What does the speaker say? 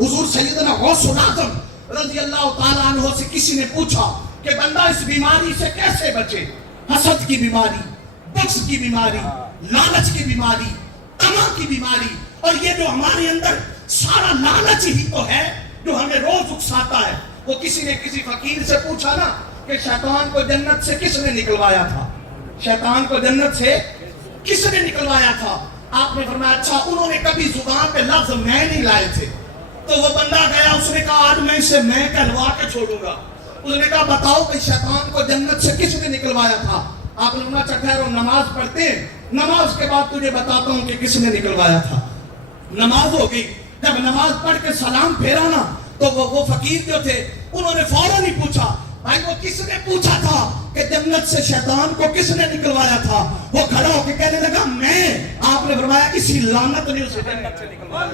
حضور سیدنا غوث العظم رضی اللہ تعالیٰ عنہ سے کسی نے پوچھا کہ بندہ اس بیماری سے کیسے بچے؟ حسد کی بیماری، بخس کی بیماری، لالچ کی بیماری، طمع کی بیماری، اور یہ جو ہمارے اندر سارا لالچ ہی تو ہے جو ہمیں روز اکساتا ہے۔ وہ کسی نے کسی فقیر سے پوچھا نا کہ شیطان کو جنت سے کس نے نکلوایا تھا؟ شیطان کو جنت سے کس نے نکلوایا تھا؟ آپ نے فرمایا اچھا انہوں نے کبھی زبان پہ لفظ میں نہیں لائے تھے۔ تو وہ بندہ گیا، اس نے کہا آج میں اسے میں کہلوا کے چھوڑوں گا۔ اس نے کہا بتاؤ کہ شیطان کو جنت سے کس نے نکلوایا تھا؟ آپ نے فرمایا اچھا ٹھہرو نماز پڑھتے ہیں، نماز کے بعد تجھے بتاتا ہوں کہ کس نے نکلوایا تھا۔ نماز ہو گئی، جب نماز پڑھ کے سلام پھیرا نا تو وہ فقیر جو تھے انہوں نے فوراً ہی پوچھا بھائی وہ کس نے پوچھا تھا کہ جنت سے شیطان کو کس نے نکلوایا تھا؟ وہ کھڑا ہو کے کہنے لگا میں۔ آپ نے فرمایا اسی لعنت نے اسے جنت سے نکلوایا۔